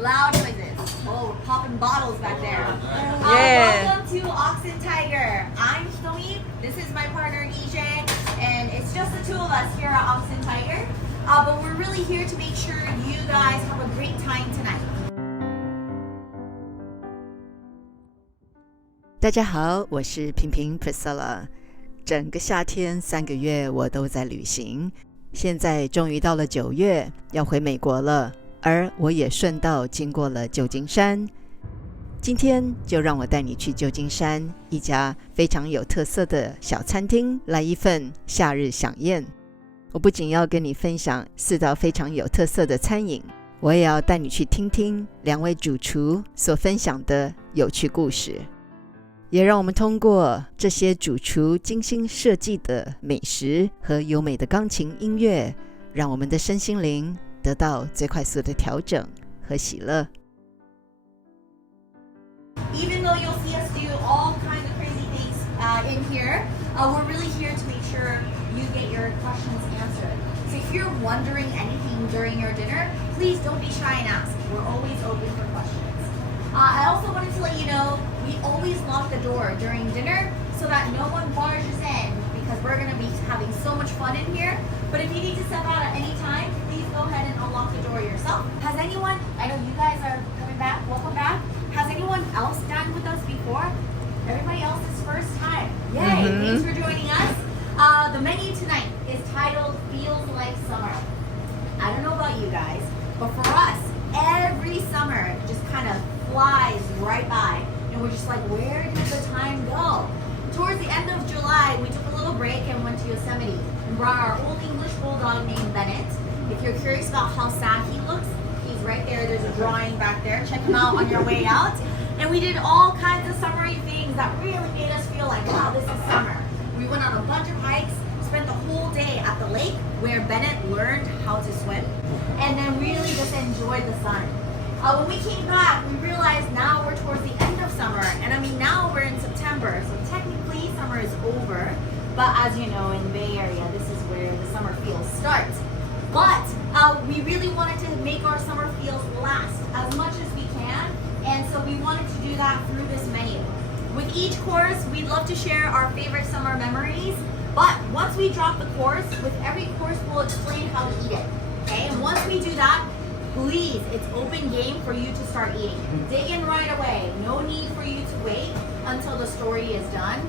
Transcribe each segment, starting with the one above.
loud noises. Oh, we're popping bottles back there. Yeah. Welcome to Oxen Tiger. I'm Hitomi. This is my partner EJ, and it's just the two of us here at Oxen Tiger. But we're really here to make sure you guys have a great time tonight. 大家好，我是平平 Priscilla。整个夏天3个月我都在旅行，现在终于到了9月，要回美国了。而我也顺道经过了旧金山。今天就让我带你去旧金山一家非常有特色的小餐厅，来一份夏日飨宴。我不仅要跟你分享4道非常有特色的餐饮，我也要带你去听听2位主厨所分享的有趣故事，也让我们通过这些主厨精心设计的美食和优美的钢琴音乐，让我们的身心灵得到最快速的调整和喜乐。Even though you'll see us do all kinds of crazy things in here, we're really here to make sure you get your questions answered. So if you're wondering anything during your dinner, please don't be shy and ask. We're always open for questions. I also wanted to let you know we always lock the door during dinner so that no one barges in, because we're going to be having so much fun in here. But if you need to step out at any time, please go ahead and unlock the door yourself. Has anyone, I know you guys are coming back, welcome back. Has anyone else dined with us before? Everybody else is first time. Yay, thanks for joining us. The menu tonight is titled Feels Like Summer. I don't know about you guys, but for us, every summer just kind of flies right by. And we're just like, where did the time go? Towards the end of July, we took a little break and went to Yosemite and brought our old English bulldog named Bennett. If you're curious about how sad he looks, he's right there. There's a drawing back there. Check him out on your way out. And we did all kinds of summery things that really made us feel like, wow, this is summer. We went on a bunch of hikes, spent the whole day at the lake where Bennett learned how to swim, and then really just enjoyed the sun. When we came back, we realized now we're towards the end of summer, and I mean now we're in September, so technically summer is over, but as you know, in the Bay Area, this is where the summer feels start. But we really wanted to make our summer feels last as much as we can, and so we wanted to do that through this menu. With each course, we'd love to share our favorite summer memories, but once we drop the course, with every course we'll explain how to eat it, okay? And once we do that, please, it's open game for you to start eating. Dig in right away. No need for you to wait until the story is done,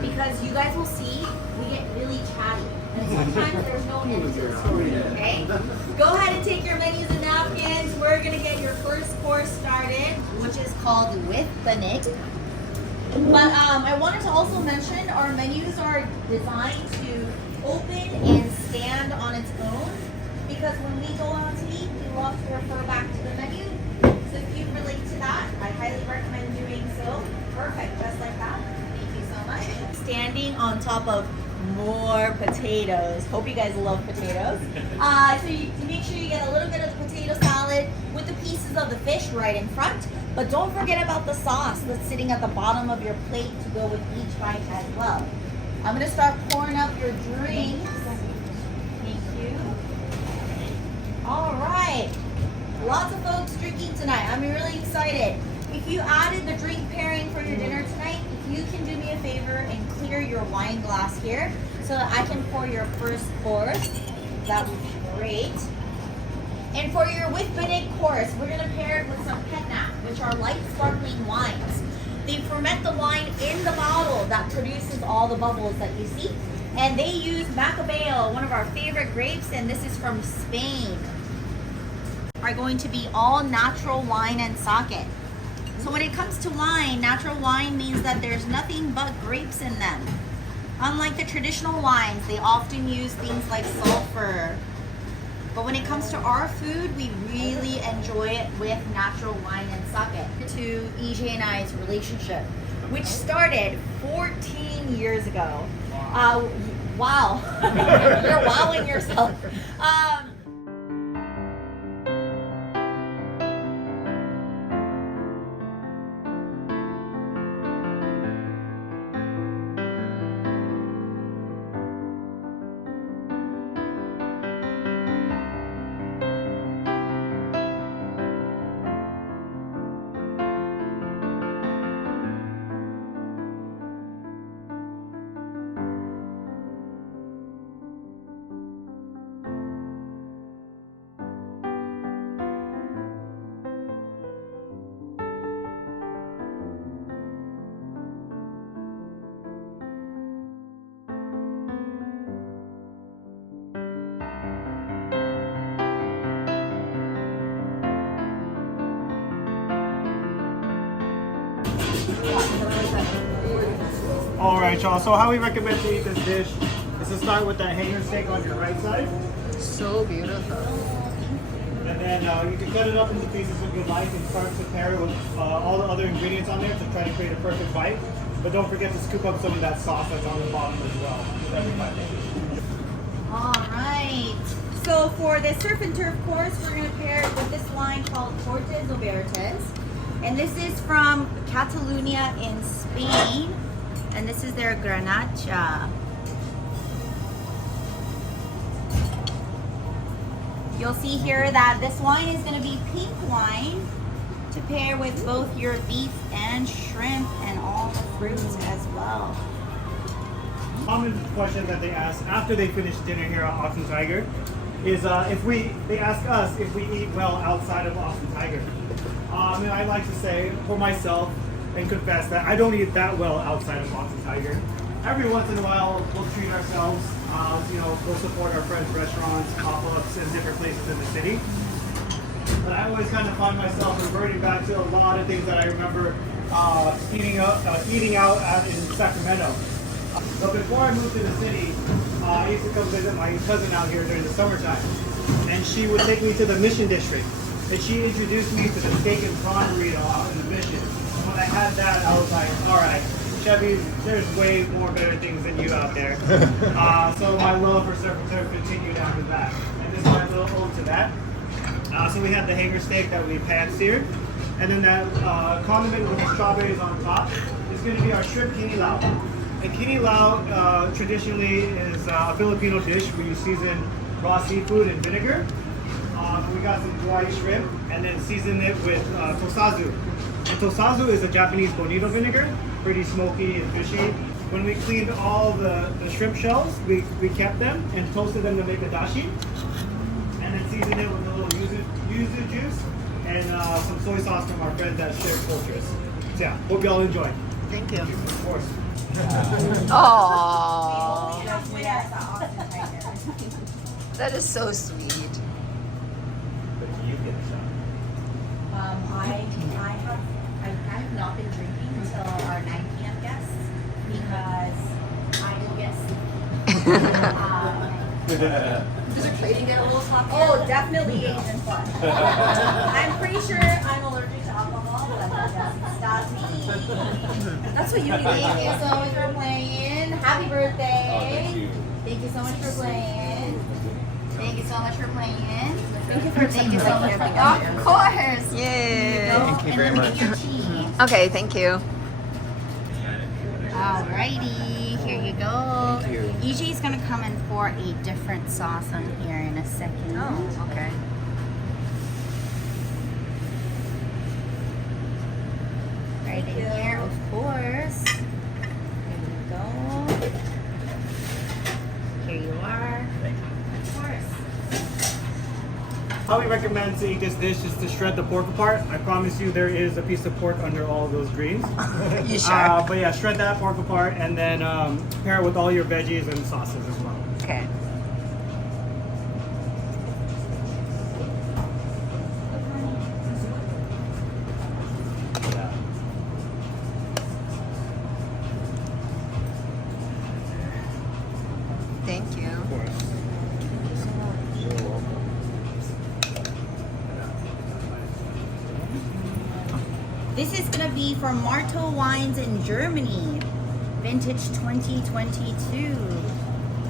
because you guys will see we get really chatty. And sometimes there's no end to the story, okay? Go ahead and take your menus and napkins. We're going to get your first course started, which is called With Bennett. But I wanted to also mention our menus are designed to open and stand on its own, because when we go out to eat, we love to refer back to the menu. So if you relate to that, I highly recommend doing so. Perfect, just like that. Thank you so much. Standing on top of more potatoes. Hope you guys love potatoes. So you make sure you get a little bit of the potato salad with the pieces of the fish right in front. But don't forget about the sauce that's sitting at the bottom of your plate to go with each bite as well. I'm going to start pouring up your drinks. Thank you. All right. Lots of folks drinking tonight. I'm really excited. If you added the drink pairing for your dinner tonight, if you can do me a favor and clear your wine glass here so that I can pour your first course, that would be great. And for your With Bennett course, we're going to pair it with some petnat, which are light sparkling wines. They ferment the wine in the bottle that produces all the bubbles that you see. And they use Macabeo, one of our favorite grapes, and this is from Spain. Are going to be all natural wine and sake. So when it comes to wine, natural wine means that there's nothing but grapes in them. Unlike the traditional wines, they often use things like sulfur. But when it comes to our food, we really enjoy it with natural wine and sake. To EJ and I's relationship, which started 14 years ago. Wow. You're wowing yourself. All right, y'all. So how we recommend to eat this dish is to start with that hanger steak on your right side. So beautiful. And then you can cut it up into pieces if you like and start to pair it with all the other ingredients on there to try to create a perfect bite. But don't forget to scoop up some of that sauce that's on the bottom as well with every bite. All right. So for the surf and turf course, we're going to pair it with this wine called Cortes Obertes. And this is from Catalonia in Spain. And this is their Granacha. You'll see here that this wine is going to be pink wine to pair with both your beef and shrimp and all the fruits as well. Common question that they ask after they finish dinner here at Ox and Tiger is they ask us if we eat well outside of Ox and Tiger. And I like to say for myself and confess that I don't eat that well outside of Ox and Tiger. Every once in a while we'll treat ourselves, we'll support our friends' restaurants, pop-ups in different places in the city. But I always kind of find myself reverting back to a lot of things that I remember eating out in Sacramento. But before I moved to the city, I used to come visit my cousin out here during the summertime. And she would take me to the Mission District. And she introduced me to the steak and prawn burrito out in the Mission. And when I had that, I was like, all right, Chevy, there's way more better things than you out there. So my love for surf and turf continued after that. And this is my little ode to that. So we had the hanger steak that we pan seared. And then that condiment with the strawberries on top is going to be our shrimp kinilaw. And kinilaw traditionally is a Filipino dish where you season raw seafood and vinegar. We got some dry shrimp and then season it with tosazu. And tosazu is a Japanese bonito vinegar, pretty smoky and fishy. When we cleaned all the shrimp shells, we kept them and toasted them to make a dashi. And then seasoned it with a little yuzu juice and some soy sauce from our friends at Chef Fortress. So yeah, hope y'all enjoy. Thank you. Of course. Oh, that is so sweet. I have not been drinking until our 9 p.m. guests because I will get sick. Does your plating get a little sloppy? Oh, definitely Asian fun. I'm pretty sure I'm allergic to alcohol, but that's me. That's what you do. Thank you so much for playing. Happy birthday. Thank you so much for playing. Thank you so much for playing. Thank you so much for playing. Of course. Yay. Thank you very much. Your tea. Okay, thank you. Alrighty, here you go. Thank you. EJ's gonna come and pour a different sauce on here in a second. Oh, okay. Right in here, of course. Here you go. Here you are. Of course. How we recommend to eat this dish is to shred the pork apart. I promise you there is a piece of pork under all of those greens. You sure? But yeah, shred that pork apart and then pair it with all your veggies and sauces as well. Okay. Yeah. Thank you. Of course. You're welcome. This is gonna be from Marto Wines in Germany, vintage 2022.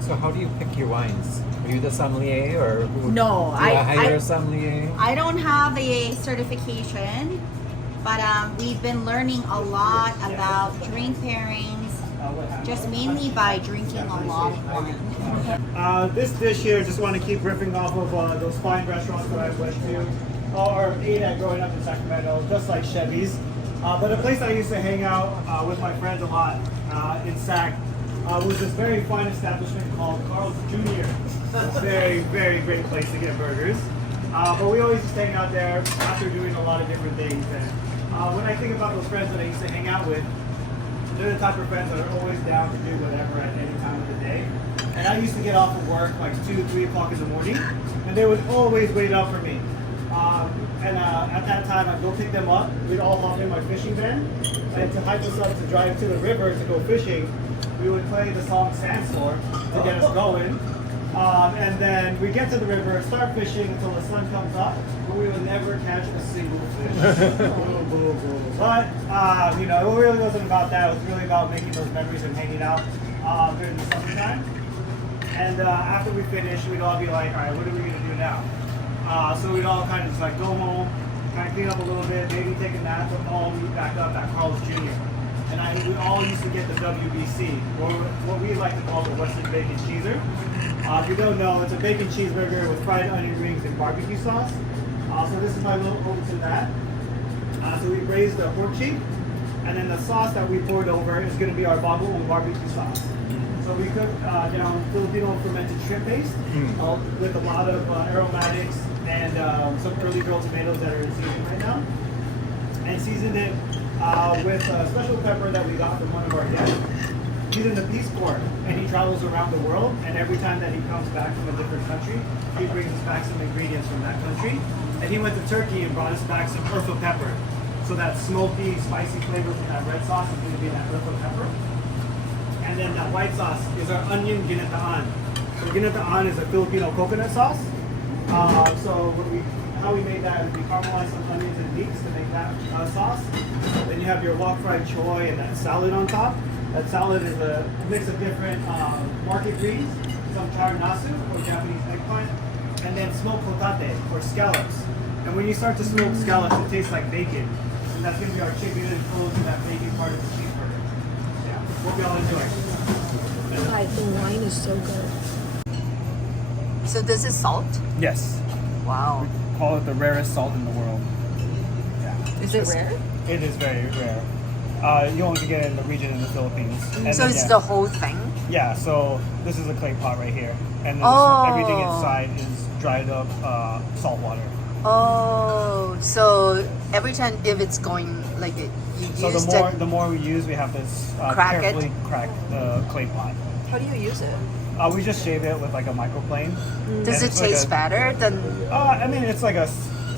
So how do you pick your wines? Are you the sommelier or who? No, do you I- hire a sommelier? I don't have a certification, but we've been learning a lot about drink pairings, just mainly by drinking a lot of wine. This dish here, just want to keep riffing off of those fine restaurants that I went to or ate at growing up in Sacramento, just like Chevy's. But a place I used to hang out with my friends a lot in Sac was this very fine establishment called Carl's Jr. Very, very great place to get burgers. But we always just hang out there after doing a lot of different things. And when I think about those friends that I used to hang out with, they're the type of friends that are always down to do whatever at any time of the day. And I used to get off of work like 2, 3 o'clock in the morning, and they would always wait up for me. And at that time, I'd go pick them up. We'd all hop in my fishing van. And to hype us up to drive to the river to go fishing, we would play the song Sandstorm to get us going. And then we get to the river, start fishing until the sun comes up, but we would never catch a single fish. But, you know, it really wasn't about that. It was really about making those memories and hanging out during the summertime. And after we finished, we'd all be like, all right, what are we going to do now? So we'd all kind of just like go home, kind of clean up a little bit, maybe take a nap, and all meet back up at Carl's Jr. And we all used to get the WBC, or what we like to call the Western Bacon Cheeser. If you don't know, it's a bacon cheeseburger with fried onion rings and barbecue sauce. So this is my little ode to that. So we braised the pork cheek, and then the sauce that we poured over is going to be our bagoong barbecue sauce. So we cook down Filipino fermented shrimp paste with a lot of aromatics and some early grilled tomatoes that are in season right now. And seasoned it with a special pepper that we got from one of our guests. He's in the Peace Corps and he travels around the world, and every time that he comes back from a different country, he brings us back some ingredients from that country. And he went to Turkey and brought us back some urfa pepper. So that smoky, spicy flavor from that red sauce is going to be that urfa pepper. And then that white sauce is our onion ginataan. So ginataan is a Filipino coconut sauce. So how we made that is we caramelized some onions and leeks to make that sauce. Then you have your wok fried choy and that salad on top. That salad is a mix of different market greens, some char nasu or Japanese eggplant, and then smoked hotate or scallops. And when you start to smoke scallops, it tastes like bacon. And that's going to be our chicken and close to that bacon part of the cheeseburger. Yeah, hope y'all enjoy. The wine is so good. So this is salt? Yes. Wow. We call it the rarest salt in the world. Yeah. Is it rare? It is very rare. You only get it in the region in the Philippines. And So then, it's yeah. the whole thing? Yeah, so this is a clay pot right here. And then everything inside is dried up salt water. Oh, so every time if it's going like it, you So use the more we use, we have to Crack it? carefully crack the clay pot. How do you use it? We just shave it with like a microplane. Does And it it's like taste better than I mean, it's like a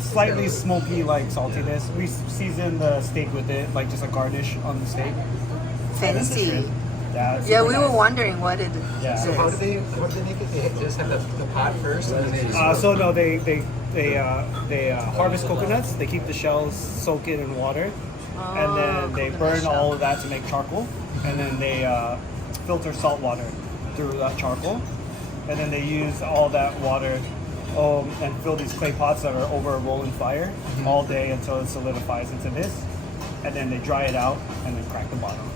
slightly smoky like saltiness. We season the steak with it, like just a garnish on the steak. And then the fancy? shrimp. Yeah, it's Yeah, super we were nice. wondering what it Yeah. So what do they make it? They just have the pot first, and then they just So no, they harvest coconuts. They keep the shells, soak it in water, and then they burn all of that to make charcoal. And then they filter salt water through that charcoal, and then they use all that water and fill these clay pots that are over a rolling fire all day until it solidifies into this, and then they dry it out and then crack the bottom.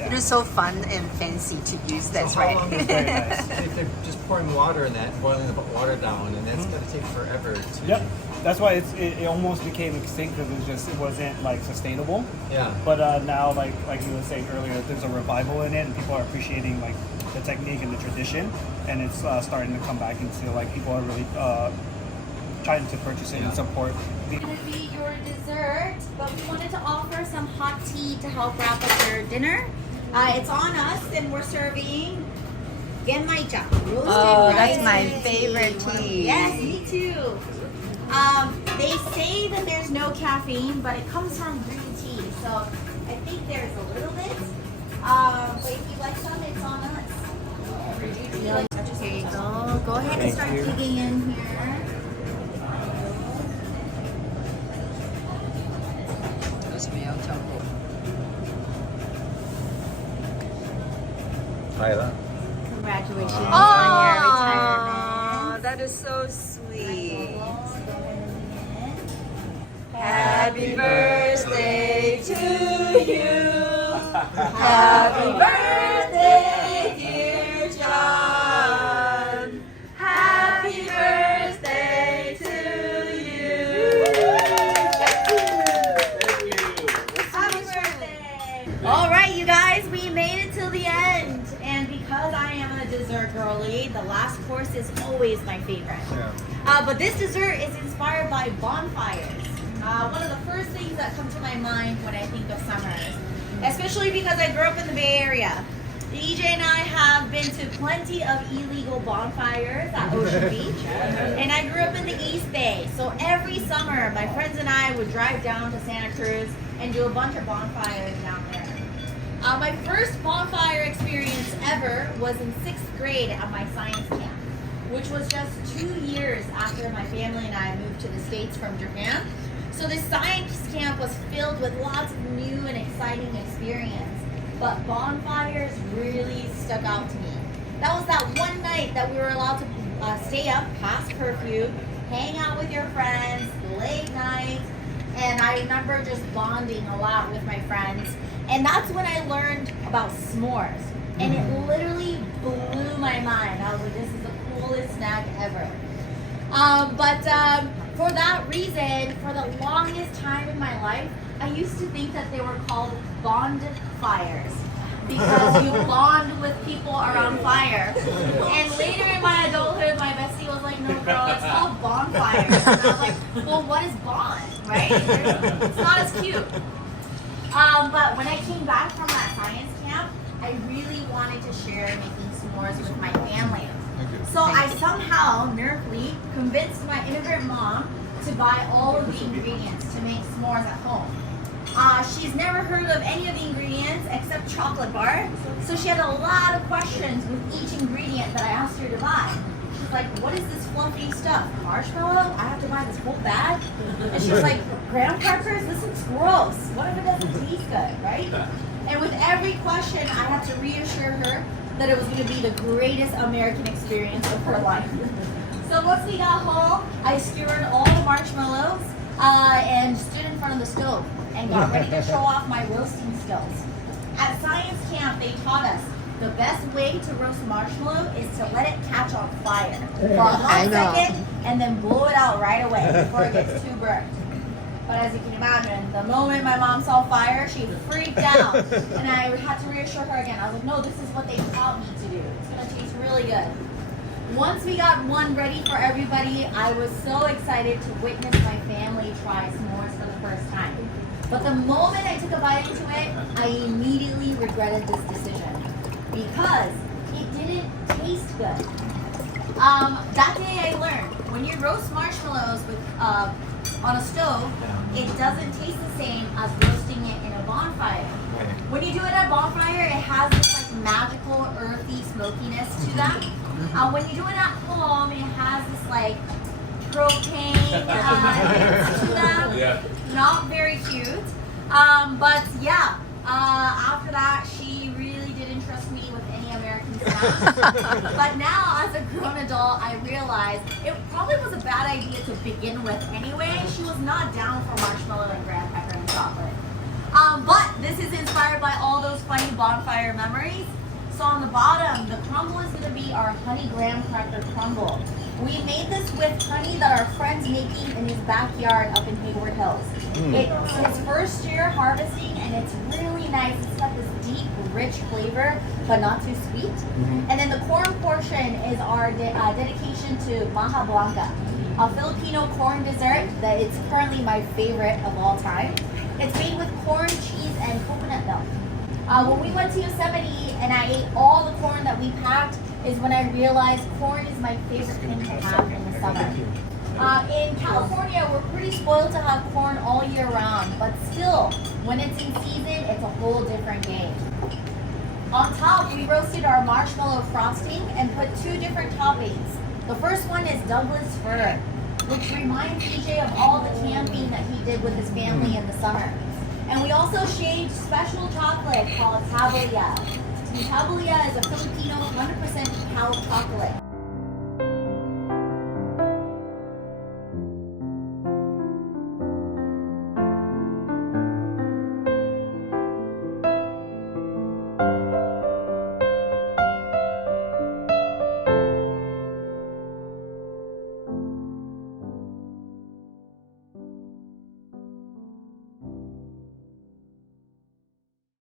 It is so fun and fancy to use this, So how right? long is Very nice. if they're just pouring water in that, boiling the water down, and that's going to take forever to... Yep, that's why it almost became extinct because it wasn't like sustainable. Yeah. But now, like you were saying earlier, there's a revival in it, and people are appreciating like the technique and the tradition, and it's starting to come back into like people are really trying to purchase it and support. It's going to be your dessert, but we wanted to offer some hot tea to help wrap up your dinner. It's on us, and we're serving genmaicha, roasted That's rice my and favorite tea. Yes, me too. They say that there's no caffeine, but it comes from green tea, so I think there's a little bit. But if you like some, it's on us. Here you go. Go ahead and start digging in here. Congratulations on your retirement. That is so sweet. Happy birthday to you. Happy birthday, dear John. Happy birthday to you. Happy birthday. All right, you guys, we made it till the end. And because I am a dessert girly, the last course is always my favorite. But this dessert is inspired by bonfires. One of the first things that come to my mind when I think of summers, especially because I grew up in the Bay Area. DJ and I have been to plenty of illegal bonfires at Ocean Beach, and I grew up in the East Bay, so every summer my friends and I would drive down to Santa Cruz and do a bunch of bonfires down there. My first bonfire experience ever was in 6th grade at my science camp, which was just 2 years after my family and I moved to the States from Japan. So this science camp was filled with lots of new and exciting experience. But bonfires really stuck out to me. That was that one night that we were allowed to stay up past curfew, hang out with your friends, late nights, and I remember just bonding a lot with my friends. And that's when I learned about s'mores. And it literally blew my mind. I was like, this is the coolest snack ever. For that reason, for the longest time in my life, I used to think that they were called bond-fires because you bond with people around fire. And later in my adulthood, my bestie was like, no girl, it's called bonfires. And I was like, well, what is bond, right? It's not as cute. But when I came back from that science camp, I really wanted to share making s'mores with my family. So I somehow nervely convinced my immigrant mom to buy all of the ingredients to make s'mores at home. She's never heard of any of the ingredients except chocolate bar, so she had a lot of questions with each ingredient that I asked her to buy. She's like, what is this fluffy stuff? Marshmallow? I have to buy this whole bag? And she was like, graham crackers? This looks gross. What if it doesn't taste good, right? And with every question, I had to reassure her that it was going to be the greatest American experience of her life. So once we got home, I skewered all the marshmallows and stood in front of the stove and got ready to show off my roasting skills. At science camp, they taught us the best way to roast marshmallow is to let it catch on fire for a hot second and then blow it out right away before it gets too burnt. But as you can imagine, the moment my mom saw fire, she freaked out. And I had to reassure her again. I was like, no, this is what they taught me to do. It's going to taste really good. Once we got one ready for everybody, I was so excited to witness my family try s'mores for the first time. But the moment I took a bite into it, I immediately regretted this decision because it didn't taste good. That day I learned when you roast marshmallows with on a stove, it doesn't taste the same as roasting it in a bonfire. When you do it at a bonfire, it has this like magical earthy smokiness to them. When you do it at home, it has this like propane to them. Yeah. Not very cute. After that, she really didn't trust me with any American snacks. But now, as a grown adult, I realized it probably was a bad idea to begin with anyway. She was not down for marshmallow and graham cracker and chocolate. But this is inspired by all those funny bonfire memories. So on the bottom, the crumble is going to be our honey graham cracker crumble. We made this with honey that our friend's making in his backyard up in Hayward Hills. It's his first year harvesting, and it's really nice. It's got this deep, rich flavor, but not too sweet. And then the corn portion is our dedication to Maja Blanca, a Filipino corn dessert that it's currently my favorite of all time. It's made with corn, cheese, and coconut milk. When we went to Yosemite and I ate all the corn that we packed is when I realized corn is my favorite thing to have in the summer. In California, we're pretty spoiled to have corn all year round, but still, when it's in season, it's a whole different game. On top, we roasted our marshmallow frosting and put 2 different toppings. The first one is Douglas fir, which reminds DJ of all the camping that he did with his family in the summer. And we also shaved special chocolate called Tablia. Tablia is a Filipino 100% cacao chocolate.